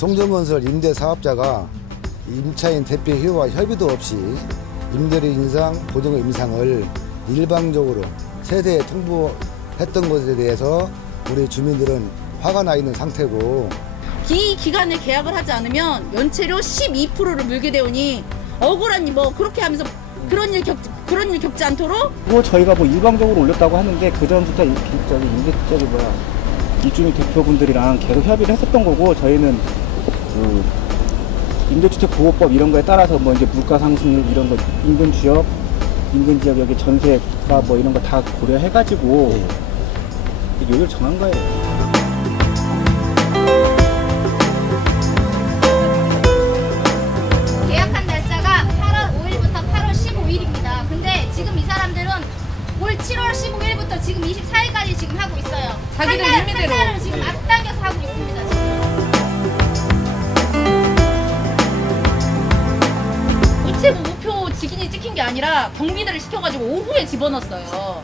송정건설 임대 사업자가 임차인 대표 회의와 협의도 없이 임대료 인상, 보증금 인상을 일방적으로 세대에 통보했던 것에 대해서 우리 주민들은 화가 나 있는 상태고. 이 기간에 계약을 하지 않으면 연체료 12%를 물게 되오니 억울하니 뭐 그렇게 하면서 그런 일 겪, 그런 일 겪지 않도록? 그거 저희가 뭐 일방적으로 올렸다고 하는데 그 전부터 저기 임대 저기 뭐야 입주민 대표분들이랑 계속 협의를 했었던 거고 저희는 그 임대주택 보호법 이런 거에 따라서 뭐 이제 물가 상승률 이런 거 인근 지역 인근 지역 여기 전세가 뭐 이런 거 다 고려해 가지고 요율 정한 거예요. 계약한 날짜가 8월 5일부터 8월 15일입니다. 근데 지금 이 사람들은 올 7월 15일부터 지금 24일까지 지금 하고 있어요. 자기들 한 달, 임의대로. 한 달을 지금 앞당겨서 하고 있습니다. 지금. 아니라 경비대를 시켜가지고 오후에 집어넣었어요.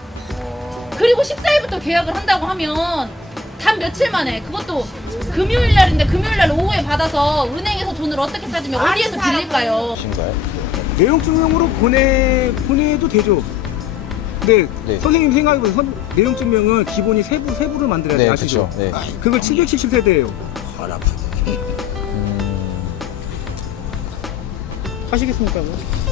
그리고 14일부터 계약을 한다고 하면 단 며칠 만에 그것도 금요일 날인데 금요일 날 오후에 받아서 은행에서 돈을 어떻게 찾으면 어디에서 빌릴까요? 내용 증명으로 보내 보내도 되죠. 근데 네. 선생님 생각해보세요. 선- 내용 증명은 기본이 세부 세부를 만들어야 돼 네, 아시죠? 그렇죠. 네. 그걸 770세대예요. 하시겠습니까? 그거?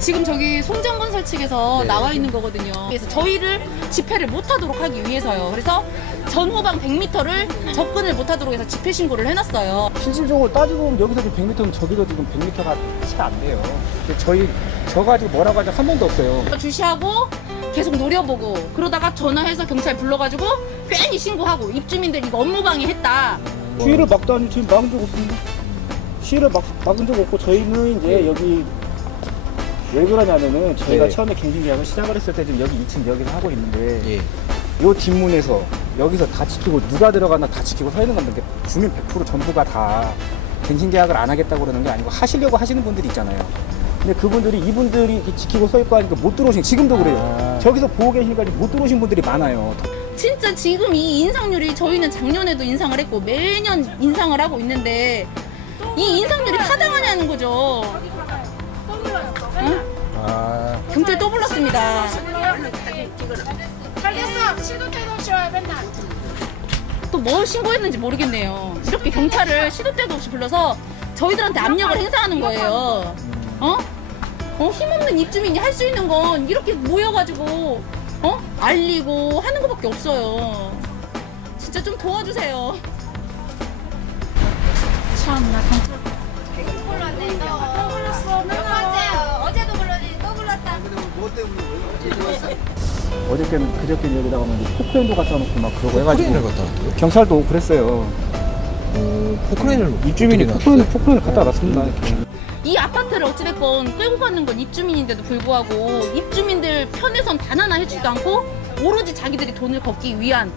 지금 저기 송정건설 측에서 네. 나와 있는 거거든요. 그래서 저희를 집회를 못하도록 하기 위해서요. 그래서 전후방 100m를 접근을 못하도록 해서 집회 신고를 해놨어요. 실질적으로 따지고 보면 여기서 지금 100m면 저기도 지금 100m가 채안 돼요. 근데 저희 저 가지고 뭐라고 하자 한 번도 없어요. 주시하고 계속 노려보고 그러다가 전화해서 경찰 불러가지고 괜히 신고하고 입주민들 이거 업무방해 했다. 시위를 막도 아니 지금 막은 적 없습니다. 시위를 막, 막은 적 없고 저희는 이제 여기 왜 그러냐면은 저희가 네. 처음에 갱신 계약을 시작을 했을 때 지금 여기 2층 여기서 하고 있는데 예. 요 뒷문에서 여기서 다 지키고 누가 들어가나 다 지키고 서 있는 건데 주민 100% 전부가 다 갱신 계약을 안 하겠다고 그러는 게 아니고 하시려고 하시는 분들이 있잖아요. 근데 그분들이 이분들이 이렇게 지키고 서 있고 하니까 못 들어오신 지금도 그래요. 저기서 보고 계시니까 못 들어오신 분들이 많아요. 진짜 지금 이 인상률이 저희는 작년에도 인상을 했고 매년 인상을 하고 있는데 이 인상률이 타당하냐는 거죠. 경찰 또 불렀습니다. 알겠어. 시도 때도 쉬어요 맨날. 또 뭘 신고했는지 모르겠네요. 이렇게 경찰을 시도 때도 없이 불러서 저희들한테 압력을 행사하는 거예요. 어? 어, 힘없는 입주민이 할 수 있는 건 이렇게 모여가지고, 어? 알리고 하는 것밖에 없어요. 진짜 좀 도와주세요. 참나, 경찰. 어저께는 그저께 여기다가 막 포크레인도 갖다 놓고 막 그러고 해가지고 포크레인을 갖다 놨어요? 경찰도 그랬어요. 오, 포크레인을 입주민이 어떻게 포크레인, 놨어요? 포크레인을 갖다 놨습니다. 이 아파트를 어찌됐건 끌고 가는 건 입주민인데도 불구하고 입주민들 편에선 단 하나 해주지도 않고 오로지 자기들이 돈을 걷기 위한